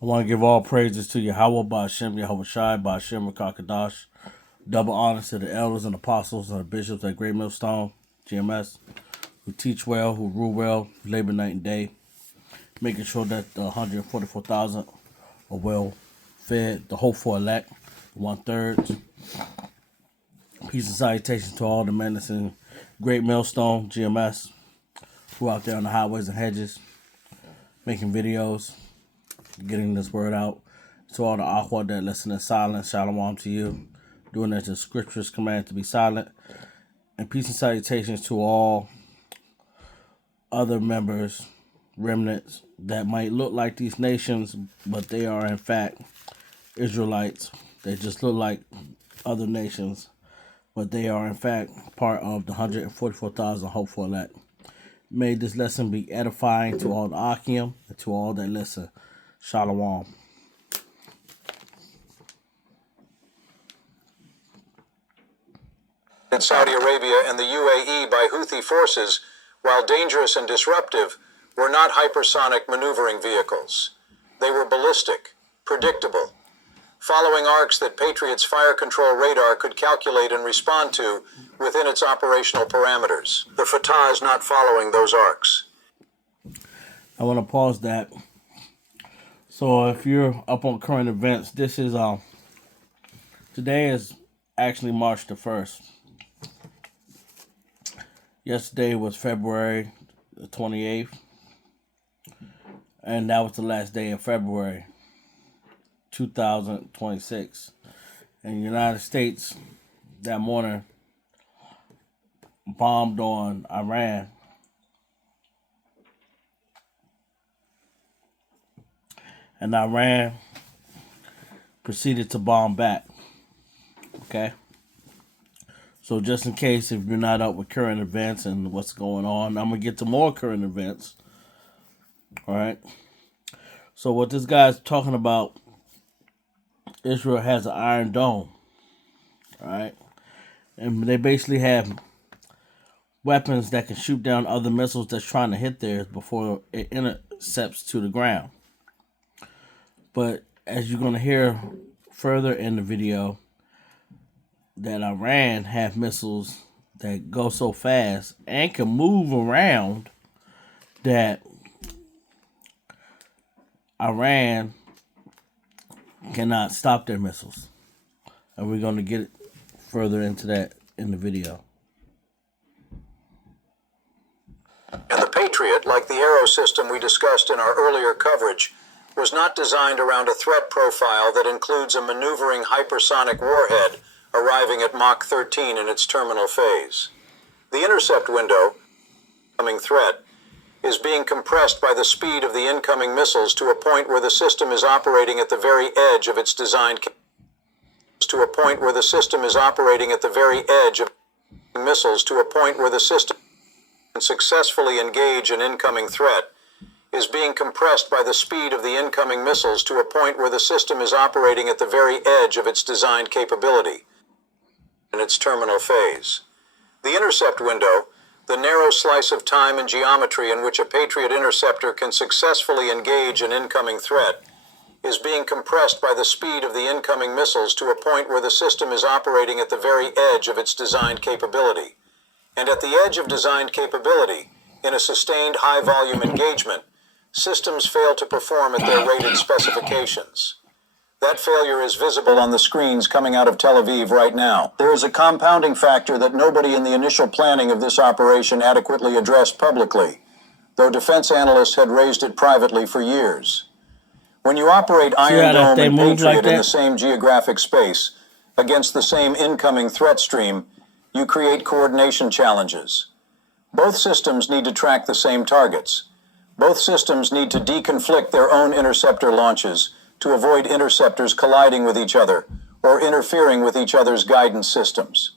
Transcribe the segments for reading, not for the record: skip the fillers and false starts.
I want to give all praises to Yahweh, Ba'ashem, Yahweh Shai, Ba'ashem, Rakakadash. Double honors to the elders and apostles and the bishops at Great Millstone, GMS, who teach well, who rule well, labor night and day, making sure that the 144,000 are well fed, the hopeful elect, 1/3. Peace and salutations to all the men that's in Great Millstone, GMS, who out there on the highways and hedges, making videos, getting this word out. To all the Aqua that listen in silence, shalom to you. Doing as the scriptures command to be silent. And peace and salutations to all other members, remnants, that might look like these nations, but they are in fact Israelites. They just look like other nations, but they are in fact part of the 144,000 hopeful elect. May this lesson be edifying to all the Akim and to all that listen. Shalom. In Saudi Arabia and the UAE by Houthi forces, while dangerous and disruptive, were not hypersonic maneuvering vehicles. They were ballistic, predictable, following arcs that Patriot's fire control radar could calculate and respond to within its operational parameters. The Fatah is not following those arcs. I want to pause that. So if you're up on current events, this is today is actually March the 1st. Yesterday was February the 28th, and that was the last day of February 2026. And the United States that morning bombed on Iran. And Iran proceeded to bomb back. Okay? So just in case if you're not up with current events and what's going on, I'm going to get to more current events. All right? So what this guy's talking about, Israel has an Iron Dome. All right? And they basically have weapons that can shoot down other missiles that's trying to hit theirs before it intercepts to the ground. But as you're going to hear further in the video, that Iran have missiles that go so fast and can move around that Iran cannot stop their missiles. And we're going to get further into that in the video. And the Patriot, like the Arrow system we discussed in our earlier coverage, was not designed around a threat profile that includes a maneuvering hypersonic warhead arriving at Mach 13 in its terminal phase. The intercept window, incoming threat, is being compressed by the speed of the incoming missiles to a point where the system is operating at the very edge of its designed can successfully engage an incoming threat is being compressed by the speed of the incoming missiles to a point where the system is operating at the very edge of its designed capability in its terminal phase. The intercept window, the narrow slice of time and geometry in which a Patriot interceptor can successfully engage an incoming threat, is being compressed by the speed of the incoming missiles to a point where the system is operating at the very edge of its designed capability. And at the edge of designed capability, in a sustained high-volume engagement, systems fail to perform at their rated specifications. That failure is visible on the screens coming out of Tel Aviv right now. There is a compounding factor that nobody in the initial planning of this operation adequately addressed publicly, though defense analysts had raised it privately for years. When you operate Iron Dome and Patriot in the same geographic space, against the same incoming threat stream, you create coordination challenges. Both systems need to track the same targets. Both systems need to deconflict their own interceptor launches to avoid interceptors colliding with each other or interfering with each other's guidance systems.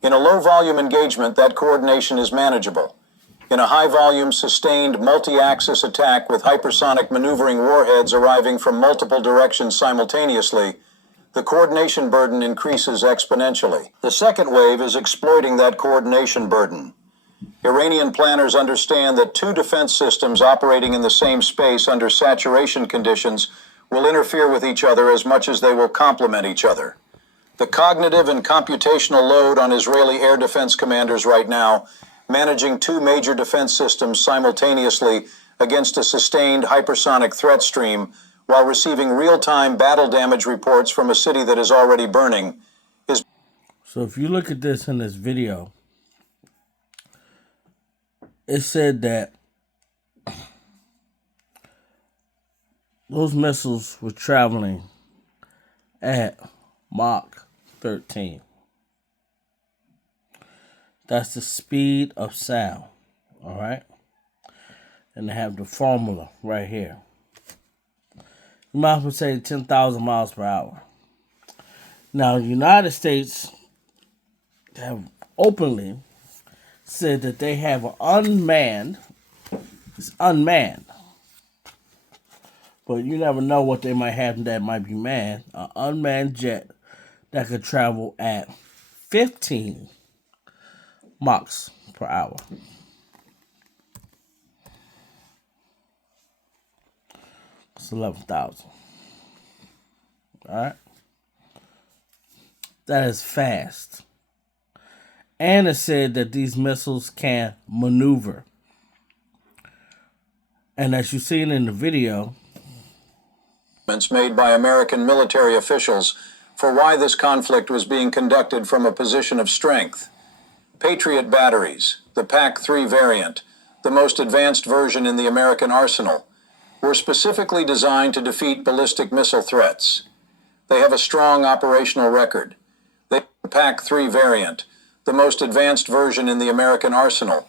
In a low-volume engagement, that coordination is manageable. In a high-volume, sustained, multi-axis attack with hypersonic maneuvering warheads arriving from multiple directions simultaneously, the coordination burden increases exponentially. The second wave is exploiting that coordination burden. Iranian planners understand that two defense systems operating in the same space under saturation conditions will interfere with each other as much as they will complement each other. The cognitive and computational load on Israeli air defense commanders right now, managing two major defense systems simultaneously against a sustained hypersonic threat stream while receiving real-time battle damage reports from a city that is already burning, is... So if you look at this in this video, it said that those missiles were traveling at Mach 13. That's the speed of sound, all right? And they have the formula right here. You might as well say 10,000 miles per hour. Now, the United States have openly said that they have an unmanned, it's unmanned, but you never know what they might have that might be manned, an unmanned jet that could travel at 15 Machs per hour. It's 11,000. All right? That is fast. And it said that these missiles can maneuver. And as you've seen in the video, made by American military officials for why this conflict was being conducted from a position of strength. Patriot batteries, the PAC-3 variant, the most advanced version in the American arsenal, were specifically designed to defeat ballistic missile threats. They have a strong operational record. The PAC-3 variant, the most advanced version in the American arsenal,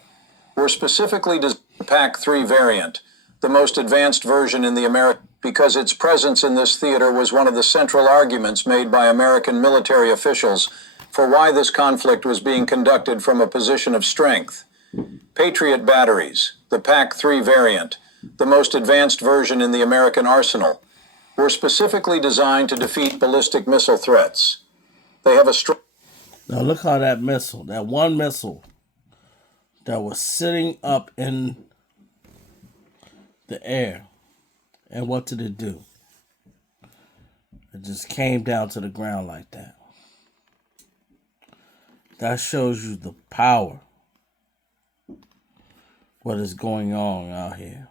were specifically designed PAC-3 variant, the most advanced version in the American, because its presence in this theater was one of the central arguments made by American military officials for why this conflict was being conducted from a position of strength. Patriot batteries, the PAC-3 variant, the most advanced version in the American arsenal, were specifically designed to defeat ballistic missile threats. They have a strong... Now look how that missile, that one missile that was sitting up in the air, and what did it do? It just came down to the ground like that. That shows you the power, what is going on out here.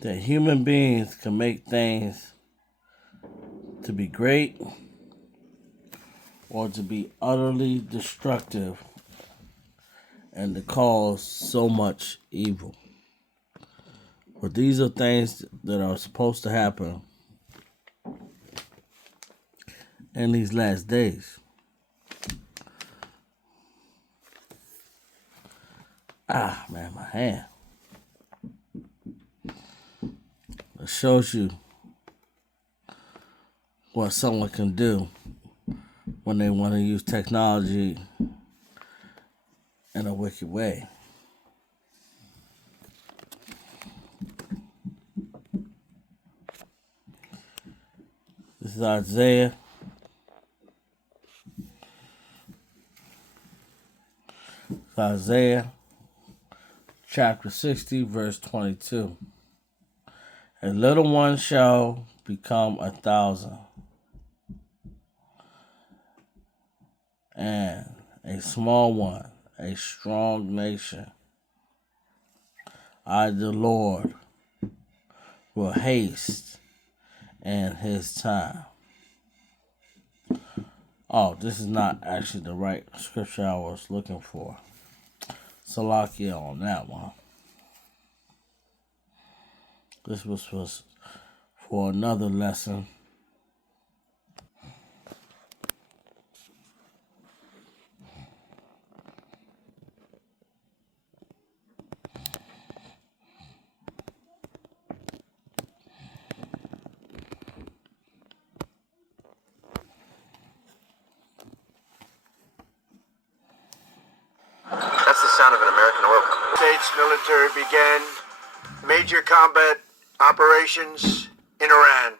That human beings can make things to be great or to be utterly destructive and to cause so much evil. But these are things that are supposed to happen in these last days. Ah, man, my hand. It shows you what someone can do when they want to use technology in a wicked way. This is Isaiah chapter 60, verse 22. A little one shall become 1,000, and a small one, a strong nation. I, the Lord, will haste in his time. Oh, this is not actually the right scripture I was looking for. Salakia on that one. This was for another lesson. That's the sound of an American oil company. States military began major combat operations in Iran.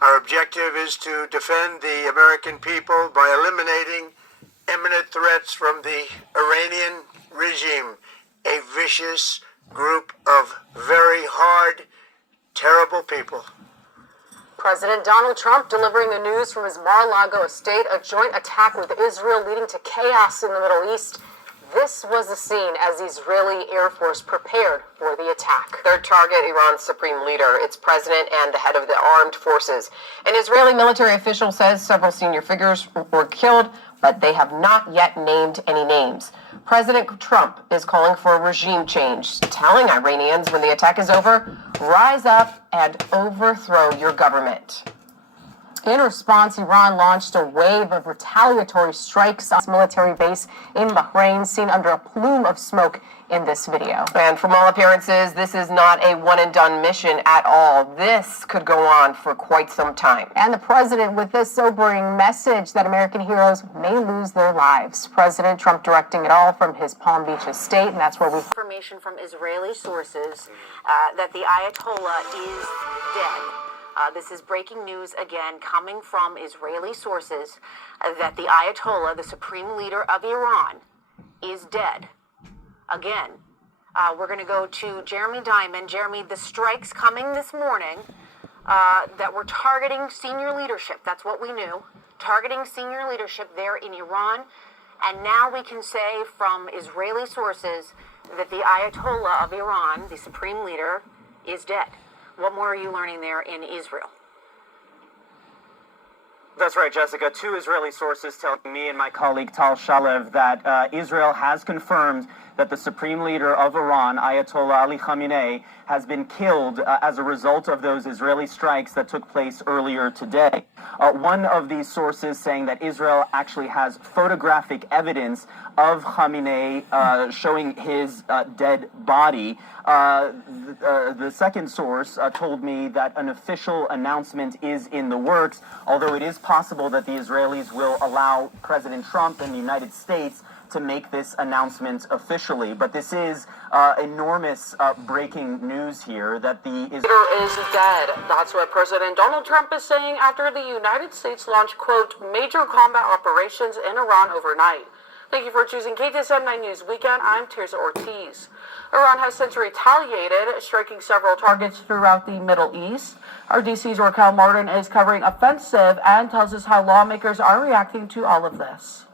Our objective is to defend the American people by eliminating imminent threats from the Iranian regime, a vicious group of very hard terrible people. President Donald Trump delivering the news from his Mar-a-Lago estate, a joint attack with Israel leading to chaos in the Middle East. This was the scene as the Israeli Air Force prepared for the attack. Their target, Iran's supreme leader, its president, and the head of the armed forces. An Israeli military official says several senior figures were killed, but they have not yet named any names. President Trump is calling for a regime change, telling Iranians when the attack is over, rise up and overthrow your government. In response, Iran launched a wave of retaliatory strikes on its military base in Bahrain, seen under a plume of smoke in this video. And from all appearances, this is not a one-and-done mission at all. This could go on for quite some time. And the president with this sobering message that American heroes may lose their lives. President Trump directing it all from his Palm Beach estate, and that's where we... Information from Israeli sources that the Ayatollah is dead. This is breaking news again coming from Israeli sources that the Ayatollah, the supreme leader of Iran, is dead. Again, we're going to go to Jeremy Diamond. Jeremy, the strikes coming this morning that were targeting senior leadership, that's what we knew, targeting senior leadership there in Iran. And now we can say from Israeli sources that the Ayatollah of Iran, the supreme leader, is dead. What more are you learning there in Israel? That's right, Jessica. Two Israeli sources telling me and my colleague Tal Shalev that Israel has confirmed that the supreme leader of Iran, Ayatollah Ali Khamenei, has been killed as a result of those Israeli strikes that took place earlier today. One of these sources saying that Israel actually has photographic evidence of Khamenei showing his dead body. The second source told me that an official announcement is in the works, although it is possible that the Israelis will allow President Trump and the United States to make this announcement officially. But this is enormous breaking news here that the leader is dead. That's what President Donald Trump is saying after the United States launched, quote, major combat operations in Iran overnight. Thank you for choosing KTSM 9 News Weekend. I'm Tirza Ortiz. Iran has since retaliated, striking several targets throughout the Middle East. Our DC's Raquel Martin is covering offensive and tells us how lawmakers are reacting to all of this.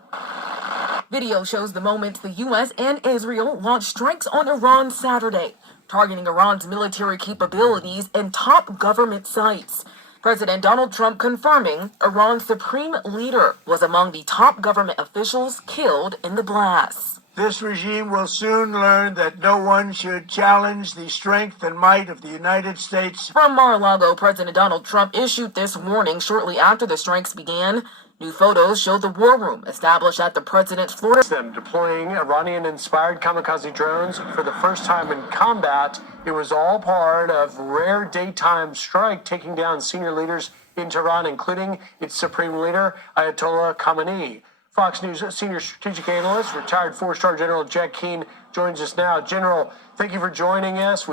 Video shows the moment the U.S. and Israel launched strikes on Iran Saturday, targeting Iran's military capabilities and top government sites. President Donald Trump confirming Iran's supreme leader was among the top government officials killed in the blasts. This regime will soon learn that no one should challenge the strength and might of the United States. From Mar-a-Lago, President Donald Trump issued this warning shortly after the strikes began. New photos show the war room established at the president's Florida. Them deploying Iranian-inspired kamikaze drones for the first time in combat. It was all part of rare daytime strike taking down senior leaders in Tehran, including its supreme leader, Ayatollah Khamenei. Fox News senior strategic analyst, retired four-star General Jack Keane, joins us now. General, thank you for joining us.